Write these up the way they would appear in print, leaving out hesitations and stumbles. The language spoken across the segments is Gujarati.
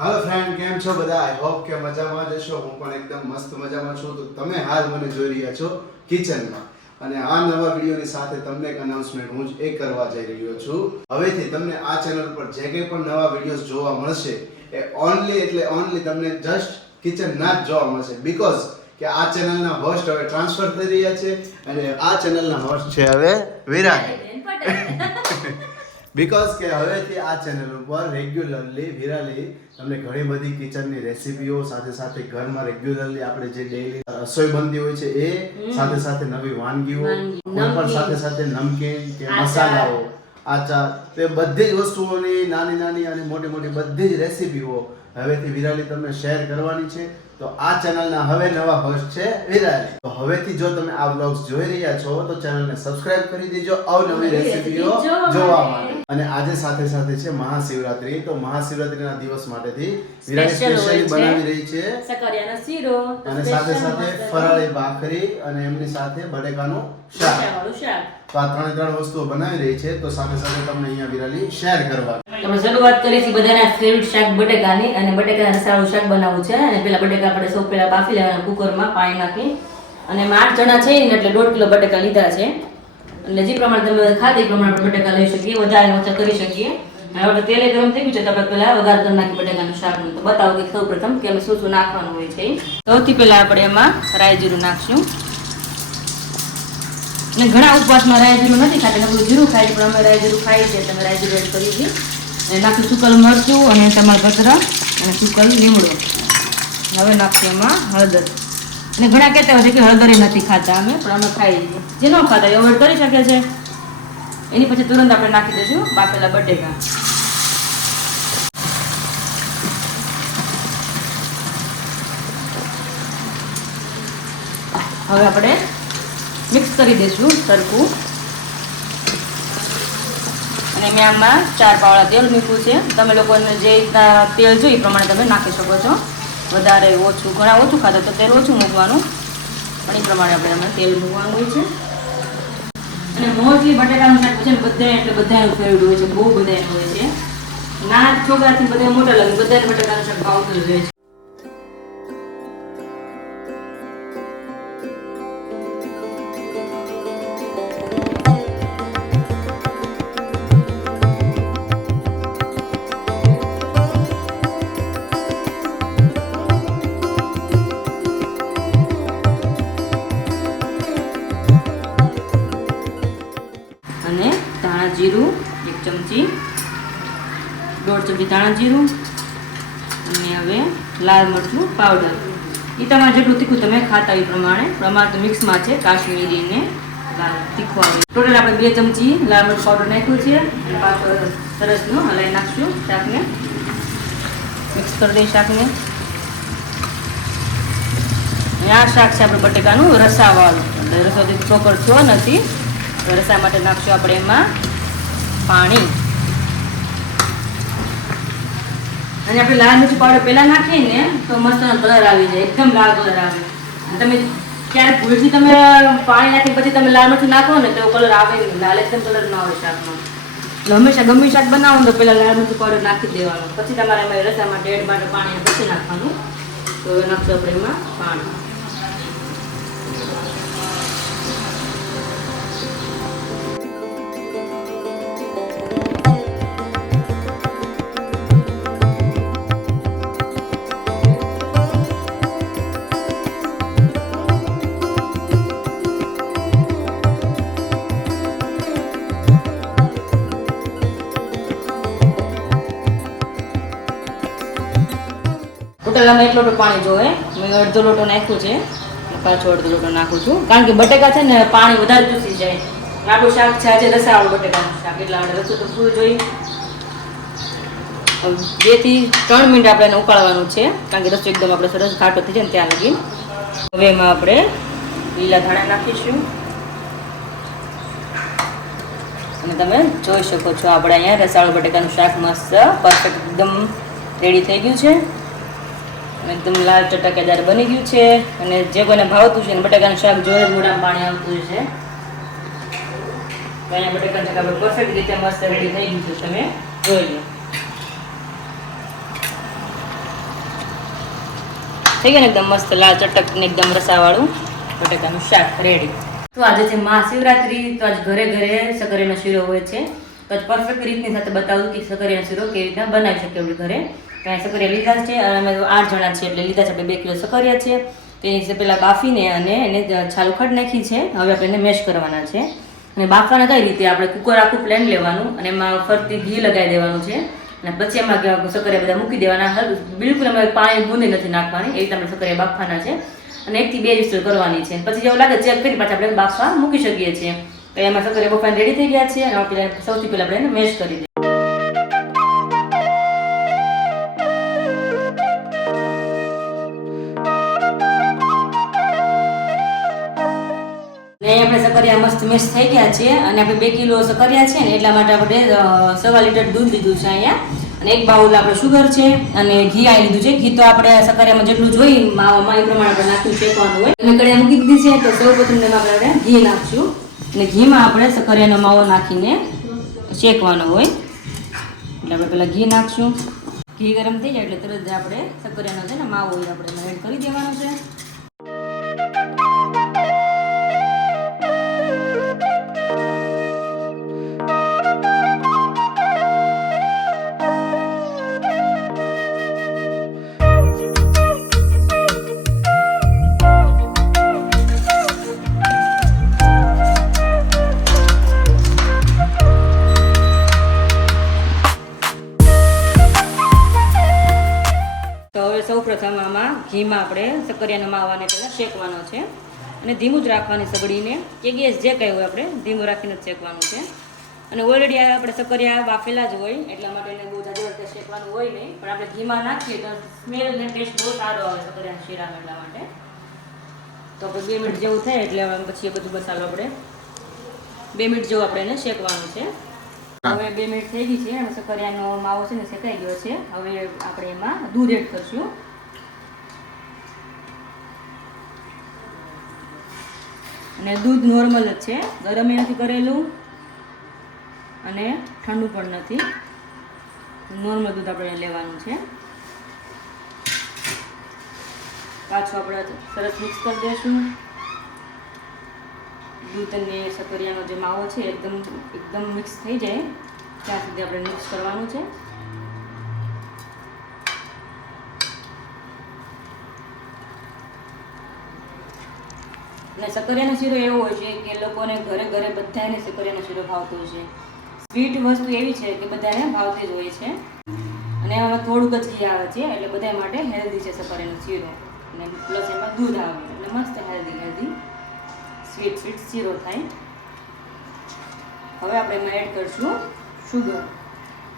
હાલો ફ્રેન્ડ, કેમ છો બધા? આઈ હોપ કે મજામાં જ હશો. હું પણ એકદમ મસ્ત મજામાં છું. તો તમે હાલ મને જોઈ રહ્યા છો કિચનમાં, અને આ નવા વિડીયોની સાથે તમને એક અનાઉન્સમેન્ટ હું જ કરવા જઈ રહ્યો છું. હવેથી તમને આ ચેનલ પર જે કંઈ પણ નવા વિડીયોઝ જોવા મળશે એ ઓનલી તમને જસ્ટ કિચનના જ જોવા મળશે. બીકોઝ કે આ ચેનલના હોસ્ટ હવે ટ્રાન્સફર થઈ રહ્યા છે, અને આ ચેનલના હોસ્ટ છે હવે વિરાટ. બીકોઝ કે હવેથી આ ચેનલ ઉપર રેગ્યુલરલી વિરાલી તમને ઘણી બધી કિચનની રેસિપીઓ, સાથે સાથે ઘરમાં રેગ્યુલરલી આપણે જે ડેઈલી રસોઈ બનતી હોય છે એ, સાથે સાથે નવી વાનગીઓ, કોઈ પણ સાથે સાથે નમકીન કે મસાલાઓ, આચાર, તે બધી જ વસ્તુઓની નાની નાની અને મોટી મોટી બધી જ રેસિપીઓ હવેથી વિરાલી તમને શેર કરવાની છે. તો આ ચેનલના હવે નવા હોસ્ટ છે વિરાલી. તો હવેથી જો તમે આ વ્લોગ્સ જોઈ રહ્યા છો તો ચેનલને સબસ્ક્રાઇબ કરી દેજો અવનવી રેસિપીઓ જોવા માટે. અને આજે સાથે સાથે છે મહાશિવરાત્રી. તો મહાશિવરાત્રીના દિવસ માટેથી વિરાલી સ્પેશિયલી બનાવી રહી છે સકરિયાનો શીરો, અને સાથે સાથે ફરાળી ભાખરી અને એમની સાથે બટેકાનું શાક. તો આ ત્રણ વસ્તુઓ બનાવી રહી છે. તો સાથે સાથે તમને અહીંયા વિરાલી શેર કરવા. આપણે શરૂઆત કરી છે બધાના ફેવરિટ શાક બટેકાની, અને બટેકાના રસાવાળું શાક બનાવવું છે. અને પેલા બટેકા આપણે સૌ પહેલા બાફી લેવાના કુકરમાં પાણી નાખી, અને એમાં 8 જણા છે ને એટલે 1.5 કિલો બટેકા લીધા છે. એટલે જે પ્રમાણે તમે ખાધે એ પ્રમાણે આપણે બટેકા લઈ શકીએ, વધારે ઓછા કરી શકીએ. હવે આપણે તેલ ગરમ થઈ ગયું છે તો આપણે પહેલા વઘાર કરી નાખી બટેકાનું શાકનું. તો બતાવો કે સૌપ્રથમ કે અમે શું નાખવાનું હોય છે. સૌથી પહેલા આપણે એમાં રાઈ જીરું નાખશું. અને ઘણા ઉપવાસમાં રાઈ જીરું નથી ખાતા, નકરું જીરું ખાય છે, પણ અમે રાઈ જીરું ખાઈએ છીએ. તમે રાઈ જીરું એડ કરી છે. અને નાખશું સુકલ મરચું અને તમાલપત્ર અને સુકલ લીમડો. હવે નાખશું એમાં હળદર. અને ઘણા કહેતા હોય છે કે હળદર નથી ખાતા અમે, પણ અમે ખાઈએ છીએ. જે ન ખાતા એ અવોઇડ કરી શકે છે. એની પછી તુરંત આપણે નાખી દઈશું બાફેલા બટેકા. હવે આપણે મિક્સ કરી દઈશું સરખું. અને મેં આમાં 4 પાવડા તેલ મૂક્યું છે. તમે લોકોને જે રીતના તેલ જોઈએ એ પ્રમાણે તમે નાખી શકો છો. વધારે ઓછું, ઘણા ઓછું ખાતા તો તેલ ઓછું મૂકવાનું, પણ એ પ્રમાણે આપણે તેલ મૂકવાનું હોય છે. અને મોસ્ટલી બટેકાનું શાક છે ને બધાનું ફેવરેટ હોય છે, બહુ બધાનું હોય છે. નાના છોકરાથી બધા મોટા લગે બધાને બટેકાનું શાક ભાવતું જ હોય છે. અને ધાણા જીરું 1 ચમચી, 1.5 ચમચી ધાણા જીરું, અને હવે લાલ મરચું પાવડર. એ તમારે જેટલું તીખું તમે ખાતા હોય એ પ્રમાણે. પ્રમાણ તો મિક્સમાં છે, કાશ્મીરી ને લાલ તીખું આવે. ટોટલ આપણે 2 ચમચી લાલ મરચું પાવડર નાખ્યું છે. અને પાછળ સરસનું હલાવી નાખશું શાકને. મિક્સ કરી દઈએ શાકને. અને આ શાક છે આપણે બટેકાનું રસાવાળું. એટલે રસોથી ચોકર થયો નથી. રસા માટે નાખશું આપણે એમાં પાણી. અને આપણે લાલ મરચું પાવડર પહેલા નાખીએ ને તો મસ્ત કલર આવી જાય, એકદમ લાલ કલર આવે. તમે ક્યારેક ભૂલથી તમે પાણી નાખીને પછી તમે લાલ મરચું નાખો ને તો કલર આવે નહીં, લાલ એકદમ કલર ન આવે શાકમાં. એટલે હંમેશા ગમે શાક બનાવો તો પહેલા લાલ મરચું પાવડર નાખી દેવાનું, પછી તમારે એમાં રસા માટે એડ માટે પાણી પછી નાખવાનું. તો નાખશું આપણે એમાં પાણી. ટોટલમાં 1 લોટો પાણી જોઈએ. મેં 1/2 લોટો નાખ્યું છે, પાછો 1/2 લોટો નાખું છું. કારણ કે બટેકા છે ને પાણી વધારે ચૂસી જાય. આપણું શાક છે આજે રસાવાળું બટેકાનું શાક, એટલે આપણે રસું તો પૂરું જોઈએ. 2 થી 3 મિનિટ આપણે એને ઉકાળવાનું છે, કારણ કે રસો એકદમ આપણે સરસ ઘાટો થઈ જાય ને ત્યાં લગી. હવે એમાં આપણે લીલા ધાણા નાખીશું. અને તમે જોઈ શકો છો આપણે અહીંયા રસાવાળું બટેકાનું શાક મસ્ત પરફેક્ટ એકદમ રેડી થઈ ગયું છે. એકદમ લાલ ચટકેદાર બની ગયું છે. અને જે કોઈને ભાવતું છે ને બટેકાનું શાક જોડે મોઢામાં પાણી આવતું છે. તો અહીંયા બટેકાનું શાક આપણે પરફેક્ટ રીતે મસ્ત રેડી થઈ ગયું છે, તમે જોઈ લો. થઈ ગયું ને એકદમ મસ્ત લાલ ચટક ને એકદમ રસાવાળું બટેકાનું શાક રેડી. તો આજે છે મહાશિવરાત્રી, તો આજ ઘરે ઘરે સકરિયાનો શીરો હોય છે. તો આજ પરફેક્ટ રીતની સાથે બતાવું કે સકરિયાનો શીરો કેવી રીતના બનાવી શકીએ આપણી ઘરે. ત્યાં સકરિયા લીધા છે અને અમે 8 જણા છે એટલે લીધા છે આપણે 2 કિલો સકરિયા છે. તેની પહેલાં બાફીને અને એને છાલ ઉખાડી નાખી છે. હવે આપણે એને મેશ કરવાના છે. અને બાફવાના કઈ રીતે, આપણે કુકર આખું પ્લેન લેવાનું અને એમાં ફરતી ઘી લગાવી દેવાનું છે અને પછી એમાં સકરિયા બધા મૂકી દેવાના. બિલકુલ એમાં પાણી બૂંદી નથી નાખવાની, એ રીતે આપણે સકરિયા બાફવાના છે અને 1 થી 2 વિસલ કરવાની છે. પછી જેવું લાગે ચેક કરી પાછા આપણે બાફવા મૂકી શકીએ છીએ. તો એમાં સકરિયા બફાઈને રેડી થઈ ગયા છે અને સૌથી પહેલાં આપણે એને મેશ કરી દઈએ. આપણે સકરિયા મસ્ત મેશ થઈ ગયા છે અને આપણે 2 કિલો સકરિયા છે ને એટલા માટે આપણે 1.25 લીટર દૂધ લીધું છે અહીંયા અને 1 બાઉલ આપણે શુગર છે અને ઘી આવી લીધું છે. ઘી તો આપણે સકરિયામાં જેટલું જોઈએ માવામાં એ પ્રમાણે આપણે નાખ્યું શેકવાનું હોય. અને કઢાઈ મૂકી દીધી છે તો સૌપ્રથમ તેમાં આપણે ઘી નાખશું અને ઘીમાં આપણે સકરિયાનો માવો નાખીને શેકવાનો હોય. એટલે આપણે પહેલાં ઘી નાખશું. ઘી ગરમ થઈ જાય એટલે તરત જ આપણે સકરિયાનો છે ને માવો હોય આપણે એડ કરી દેવાનો છે. સૌપ્રથમ આમાં ઘીમાં આપણે સકરિયાના માવાને પહેલાં શેકવાનો છે અને ધીમું જ રાખવાની સગડીને કે ગેસ જે કંઈ હોય આપણે ધીમું રાખીને જ શેકવાનું છે. અને ઓલરેડી આપણે સકરિયા બાફેલા જ હોય એટલા માટે એને બહુ જાજી વખતે શેકવાનું હોય નહીં, પણ આપણે ઘીમાં નાખીએ તો સ્મેલ અને ટેસ્ટ બહુ સારો આવે સકરિયાના શીરામાં. એટલા માટે તો આપણે 2 મિનિટ જેવું થાય એટલે પછી એ બધું મસાલો આપણે 2 મિનિટ જેવું આપણે એને શેકવાનું છે. હવે 2 મિનિટ થઈ ગઈ છે અને સકરિયાનો માવો છે ને શેકાઈ ગયો છે. હવે આપણે એમાં દૂધ એડ કરશું. અને દૂધ નોર્મલ જ છે, ગરમ નથી કરેલું અને ઠંડુ પણ નથી, નોર્મલ દૂધ આપણે લેવાનું છે. પાછું આપણે સરસ મિક્સ કરી દઈશું. દૂધ અને સકરિયાનો જે માવો છે એકદમ મિક્સ થઈ જાય ત્યાં સુધી આપણે મિક્સ કરવાનું છે. અને સકરિયાનો શીરો એવો હોય છે કે લોકોને ઘરે ઘરે બધાને સકરિયાનો શીરો ભાવતો હોય છે. સ્વીટ વસ્તુ એવી છે કે બધાને ભાવતી જ હોય છે અને એમાં થોડુંક જ ઘી આવે છે એટલે બધા માટે હેલ્ધી છે સકરિયાનો શીરો. અને પ્લસ એમાં દૂધ આવે એટલે મસ્ત હેલ્ધી સ્વીટ શીરો થાય. હવે આપણે એમાં એડ કરશું શુગર.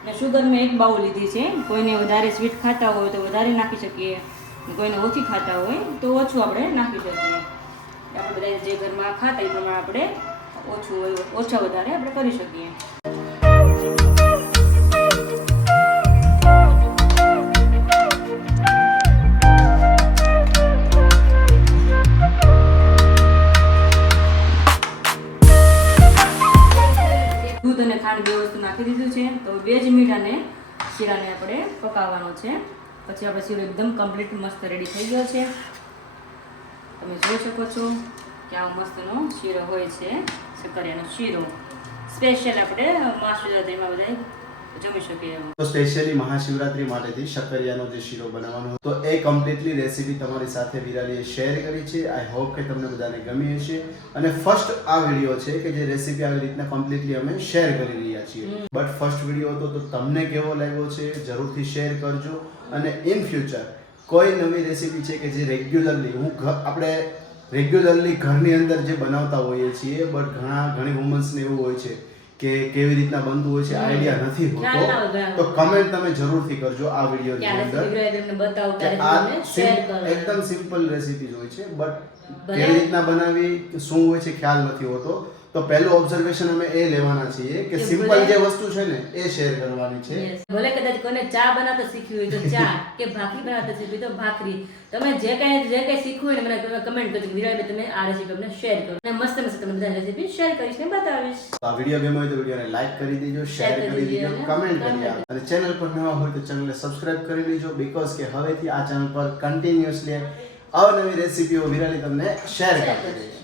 અને શુગર મેં 1 બાઉલ લીધી છે. કોઈને વધારે સ્વીટ ખાતા હોય તો વધારે નાખી શકીએ, કોઈને ઓછી ખાતા હોય તો ઓછું આપણે નાખી શકીએ. આપણે બધા જે ઘરમાં ખાતા એ પ્રમાણે આપણે ઓછા વધારે આપણે કરી શકીએ. દૂધ અને ખાંડ 2 વસ્તુ નાખી દીધું છે તો 2 જ મિનિટ અને શીરાને આપણે પકાવવાનો છે. પછી આપણે શીરો એકદમ કમ્પ્લીટ મસ્ત રેડી થઈ ગયો છે. તમે જોઈ શકો છો કે આવો મસ્તનો શીરો હોય છે સકરિયાનો શીરો. સ્પેશિયલ આપણે મહાશિવરાત્રીમાં બધા જમી શકીએ એવું. તો સ્પેશિયલી મહાશિવરાત્રી માટેથી સકરિયાનો જે શીરો બનાવવાનો તો એ કમ્પ્લીટલી રેસીપી તમારી સાથે વિરાલીએ શેર કરી છે. આઈ હોપ કે તમને બધાને ગમી હશે. અને ફર્સ્ટ આ વિડીયો છે કે જે રેસીપી આવી રીતના કમ્પ્લીટલી અમે શેર કરી રહ્યા છીએ. બટ ફર્સ્ટ વિડીયો હતો તો તમને કેવો લાગ્યો છે જરૂરથી શેર કરજો. અને ઇન ફ્યુચર કોઈ નવી રેસીપી છે કે જે રેગ્યુલરલી આપણે રેગ્યુલરલી ઘરની અંદર જે બનાવતા હોઈએ છીએ બટ ઘણી વુમન્સને એવું હોય છે કે કેવી રીતના બનતું હોય છે આઈડિયા નથી હોતો, તો કમેન્ટ તમે જરૂરથી કરજો આ વિડીયોની અંદર. એકદમ સિમ્પલ રેસીપી હોય છે બટ કેવી રીતના બનાવી શું હોય છે ખ્યાલ નથી હોતો, તો તો પહેલું ઓબ્ઝર્વેશન અમે એ લેવાના છીએ કે કે સિમ્પલ ભલે- જે વસ્તુ છે ને એ શેર કરવાની છે. Yes. ભલે કદાચ કોઈને ચા બનાવતા શીખવી હોય તો ચા કે ભાખરી બનાવતા શીખવી હોય તો ભાખરી. તમે જે કઈ શીખવું હોય ને મને કમેન્ટ કરજો કે વિરાજભાઈ તમે આ રેસીપી અમને શેર કરો અને મસ્ત મસ્ત તમને બધા રેસીપી શેર કરીશ ને બતાવીશ. તો આ વિડીયો ગમ્યો હોય તો વિડીયોને લાઈક કરી દેજો, શેર કરી દેજો, કમેન્ટ કરી આપજો અને ચેનલ પર નવા હોય તો ચેનલને સબસ્ક્રાઇબ કરી લેજો બીકોઝ કે હવેથી આ ચેનલ પર કન્ટિન્યુઅસલી અવનવી રેસીપીઓ વિરાલી તમને શેર કરતી રહીશ.